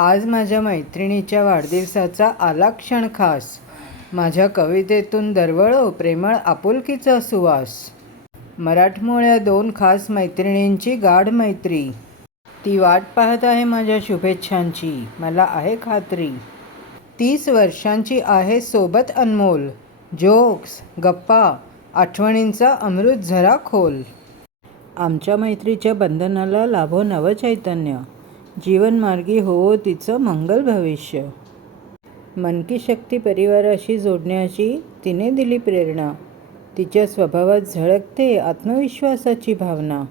आज माझ्या मैत्रिणीच्या वाढदिवसाचा आला क्षण खास. माझ्या कवितेतून दरवळो प्रेमळ आपुलकीचा सुवास. मराठमोळ्या दोन खास मैत्रिणींची गाढ मैत्री. ती वाट पाहत आहे माझ्या शुभेच्छांची. मला आहे खात्री. तीस वर्षांची आहे सोबत अनमोल. जोक्स गप्पा आठवणींचा अमृत झरा खोल. आमच्या मैत्रीच्या बंधनाला लाभो नवचैतन्य. जीवनमार्गी होवो तिचं मंगल भविष्य. मनकी शक्ती परिवाराशी जोडण्याची तिने दिली प्रेरणा. तिच्या स्वभावात झळकते आत्मविश्वासाची भावना.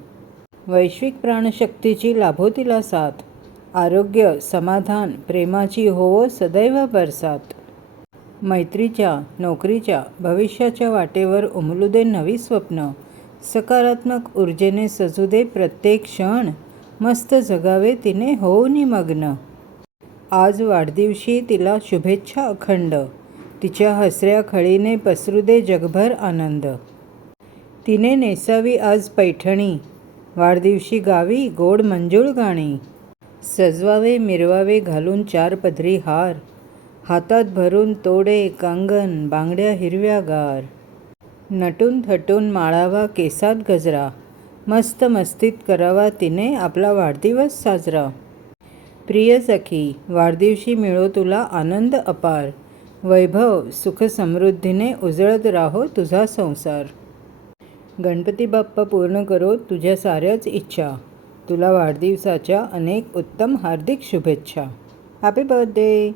वैश्विक प्राणशक्तीची लाभो तिला साथ. आरोग्य समाधान प्रेमाची होवो सदैव बरसात. मैत्रीच्या नोकरीच्या भविष्याच्या वाटेवर उमलू दे नवी स्वप्न. सकारात्मक ऊर्जेने सजू दे प्रत्येक क्षण. मस्त जगावे तिने होऊनी मग्न. आज वाढदिवशी तिला शुभेच्छा अखंड. तिच्या हसऱ्या खळीने पसरू दे जगभर आनंद. तिने नेसावी आज पैठणी. वाढदिवशी गावी गोड मंजूळ गाणी. सजवावे मिरवावे घालून चार पदरी हार. हातात भरून तोडे कंगन बांगड्या हिरव्या गार. नटून थटून माळावा केसात गजरा. मस्त मस्तीत करावा तिने आपला वाढदिवस साजरा. प्रिय सखी वाढदिवशी मिळो तुला आनंद अपार. वैभव सुख समृद्धीने उजळत राहो तुझा संसार. गणपती बाप्पा पूर्ण करो तुझ्या साऱ्याच इच्छा. तुला वाढदिवसाच्या अनेक उत्तम हार्दिक शुभेच्छा. Happy birthday